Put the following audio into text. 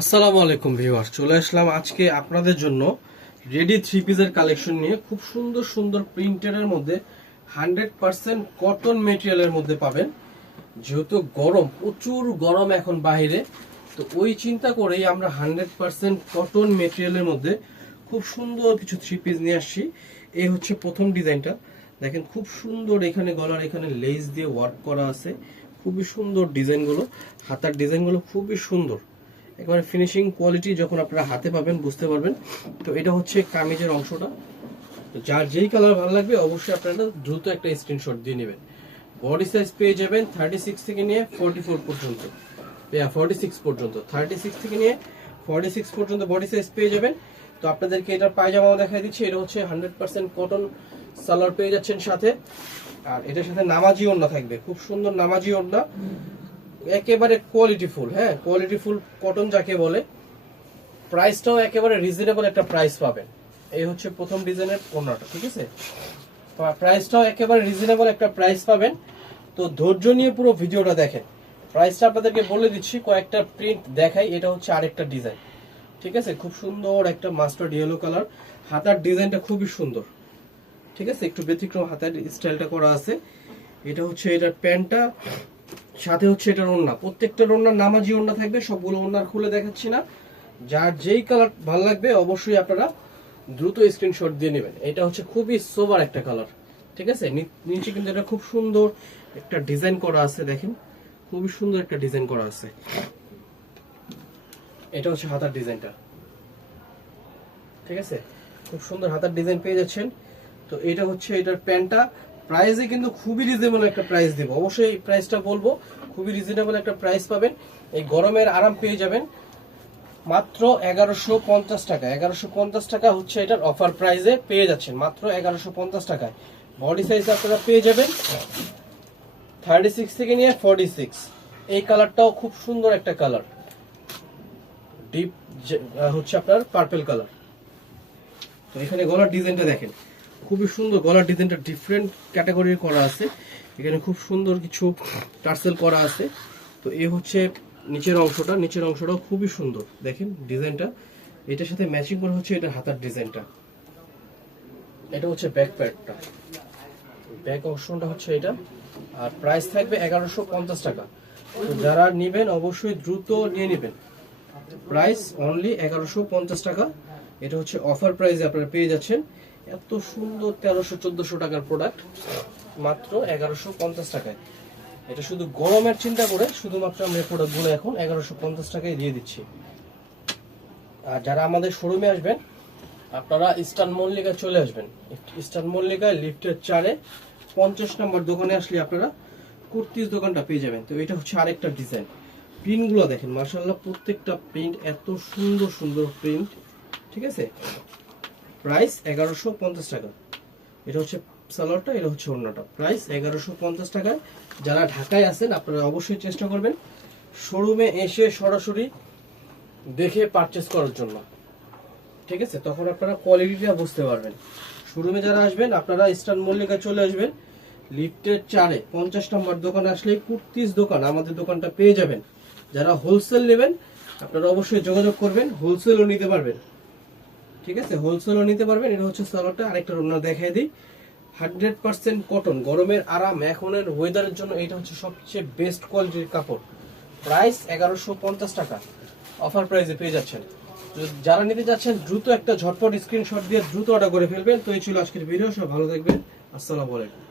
আসসালামু আলাইকুম ভিউয়ার চলে আসলাম আজকে আপনাদের জন্য রেডি থ্রি পিসের কালেকশন নিয়ে। খুব সুন্দর সুন্দর প্রিন্টের মধ্যে হান্ড্রেড পার্সেন্ট কটন মেটেরিয়ালের মধ্যে পাবেন। যেহেতু গরম, প্রচুর গরম এখন বাইরে, তো ওই চিন্তা করেই আমরা হান্ড্রেড পার্সেন্ট কটন মেটেরিয়ালের মধ্যে খুব সুন্দর কিছু থ্রি পিস নিয়ে আসছি। এই হচ্ছে প্রথম ডিজাইনটা। দেখেন, খুব সুন্দর এখানে গলার, এখানে লেস দিয়ে ওয়ার্ক করা আছে। খুবই সুন্দর ডিজাইনগুলো, হাতার ডিজাইনগুলো খুবই সুন্দর। একবারে ফিনিশিং কোয়ালিটি যখন আপনারা হাতে পাবেন, বুঝতে পারবেন। তো এটা হচ্ছে কামিজের অংশটা। তো যার যেই কালার ভালো লাগবে, অবশ্যই আপনারা দ্রুত একটা স্ক্রিনশট দিয়ে নেবেন। বডি সাইজ পেয়ে যাবেন থার্টি সিক্স থেকে নিয়ে ফোর্টি ফোর পর্যন্ত। ফর্টি সিক্স পর্যন্ত। থার্টি সিক্স থেকে নিয়ে ফর্টি সিক্স পর্যন্ত বডি সাইজ পেয়ে যাবেন। তো আপনাদেরকে এটার পায়জামাও দেখাই দিচ্ছি। এটা হচ্ছে হান্ড্রেড পার্সেন্ট কটন সালোয়ার পেয়ে যাচ্ছেন সাথে। আর এটার সাথে নামাজি ওড়না থাকবে। খুব সুন্দর নামাজি ওড়না। একেবারে কোয়ালিটি ফুল হ্যাঁ? কোয়ালিটি ফুল কটন যাকে বলে প্রাইসটাও একেবারে রিজনেবল একটা প্রাইস পাবেন। এই হচ্ছে প্রথম ডিজাইনের ওড়নাটা ঠিক আছে? প্রাইসটাও একেবারে রিজনেবল একটা প্রাইস পাবেন। তো ধৈর্য নিয়ে পুরো ভিডিওটা দেখেন। প্রাইসটা আপনাদেরকে বলে দিচ্ছি, কয়েকটা প্রিন্ট দেখাই, এটা হচ্ছে আরেকটা ডিজাইন ঠিক আছে? খুব সুন্দর একটা মাস্টার্ড ইয়েলো কালার হাতার ডিজাইনটা খুবই সুন্দর। ঠিক আছে? একটু ব্যতিক্রম হাতার স্টাইলটা করা আছে। এটা হচ্ছে এটার প্যান্টটা। সাথে হচ্ছে এটার ওড়না। প্রত্যেকটা ওড়নার নামাজি ওড়না থাকবে, সবগুলো ওড়নার খুলে দেখাচ্ছি না। যার যেই কালার ভালো লাগবে, অবশ্যই আপনারা দ্রুত স্ক্রিনশট দিয়ে নেবেন। এটা হচ্ছে খুবই সোবার একটা কালার ঠিক আছে? নিচে কিন্তু এটা খুব সুন্দর একটা ডিজাইন করা আছে, দেখেন। খুবই সুন্দর একটা ডিজাইন করা আছে। এটা হচ্ছে হাতার ডিজাইনটা ঠিক আছে? খুব সুন্দর হাতার ডিজাইন পেয়ে যাচ্ছেন। তো এটা হচ্ছে এটার প্যান্টটা। প্রাইসে কিন্তু খুবই রিজনেবল একটা প্রাইস দেবো। অবশ্যই এই প্রাইসটা বলব, খুবই রিজনেবল একটা প্রাইস পাবেন। এই গরমের আরাম পেয়ে যাবেন। মাত্র এগারোশো পঞ্চাশ টাকা। এগারোশো পঞ্চাশ টাকা হচ্ছে এটার অফার প্রাইসে পেয়ে যাচ্ছেন। মাত্র এগারোশো পঞ্চাশ টাকায়। বডি সাইজ আপনারা পেয়ে যাবেন। থার্টি সিক্স থেকে নিয়ে ফর্টি সিক্স এই কালারটাও খুব সুন্দর একটা কালার ডিপ হচ্ছে আপনার পার্পেল কালার তো এখানে গলার ডিজাইনটা দেখেন। খুবই সুন্দর, গলার ডিজাইনটা ডিফারেন্ট ক্যাটাগরির করা আছে। এখানে খুব সুন্দর কিছু টার্সেল করা আছে। তো এ হচ্ছে নিচের অংশটা। নিচের অংশটাও খুবই সুন্দর। দেখেন ডিজাইনটা। এটার সাথে ম্যাচিং করা হচ্ছে এটা হাতার ডিজাইনটা। এটা হচ্ছে ব্যাক প্যাডটা ব্যাক অংশটা হচ্ছে এটা। আর প্রাইস থাকবে এগারোশো পঞ্চাশ টাকা। তো যারা নেবেন অবশ্যই দ্রুত নিয়ে নেবেন। প্রাইস অনলি এগারোশো পঞ্চাশ টাকা। এটা হচ্ছে অফার প্রাইসে আপনারা পেয়ে যাচ্ছেন। এত সুন্দর তেরোশো, চোদ্দশো টাকার প্রোডাক্ট মাত্র এগারোশো পঞ্চাশ টাকায়। এটা শুধু গরমের চিন্তা করে শুধুমাত্র আমরা এই প্রোডাক্টগুলো এখন এগারোশো পঞ্চাশ টাকায় দিয়ে দিচ্ছি। আর যারা আমাদের শোরুমে আসবেন, আপনারা ইস্টার্ন মল্লিকায় চলে আসবেন। ইস্টার্ন মল্লিকায় লিফটের চারে পঞ্চাশ নম্বর দোকানে আসলে আপনারা কুর্তির দোকানটা পেয়ে যাবেন। তো এটা হচ্ছে আরেকটা ডিজাইন প্রিন্টগুলো দেখেন মার্শাল্লাহ প্রত্যেকটা প্রিন্ট এত সুন্দর সুন্দর প্রিন্ট ঠিক আছে? প্রাইস এগারোশো পঞ্চাশ টাকা। এটা হচ্ছে সালোয়ারটা, এটা হচ্ছে অন্যটা প্রাইস এগারোশো পঞ্চাশ টাকায় যারা ঢাকায় আছেন, আপনারা অবশ্যই চেষ্টা করবেন শোরুমে এসে সরাসরি দেখে পারচেস করার জন্য। ঠিক আছে? তখন আপনারা কোয়ালিটিটা বুঝতে পারবেন। শোরুমে যারা আসবেন, আপনারা ইস্টার্ন মল্লিকা চলে আসবেন। লিফটের চারে পঞ্চাশ নম্বর দোকানে আসলে কুর্তিস দোকান, আমাদের দোকানটা পেয়ে যাবেন। যারা হোলসেল নেবেন, আপনারা অবশ্যই যোগাযোগ করবেন হোলসেলও নিতে পারবেন। ঠিক আছে? হোলসেলও নিতে পারবেন। এটা হচ্ছে সালোয়ারটা আরেকটা রান্না দেখাই দিই। হান্ড্রেড পার্সেন্ট কটন গরমের আরাম এখনের ওয়েদারের জন্য এটা হচ্ছে সবচেয়ে বেস্ট কোয়ালিটির কাপড়। প্রাইস এগারোশো পঞ্চাশ টাকা। অফার প্রাইসে পেয়ে যাচ্ছেন। যারা নিতে যাচ্ছেন, দ্রুত একটা ঝটপট স্ক্রিনশট দিয়ে দ্রুত অর্ডার করে ফেলবেন। তো এই ছিল আজকের ভিডিও সব ভালো থাকবেন। আসসালামু আলাইকুম।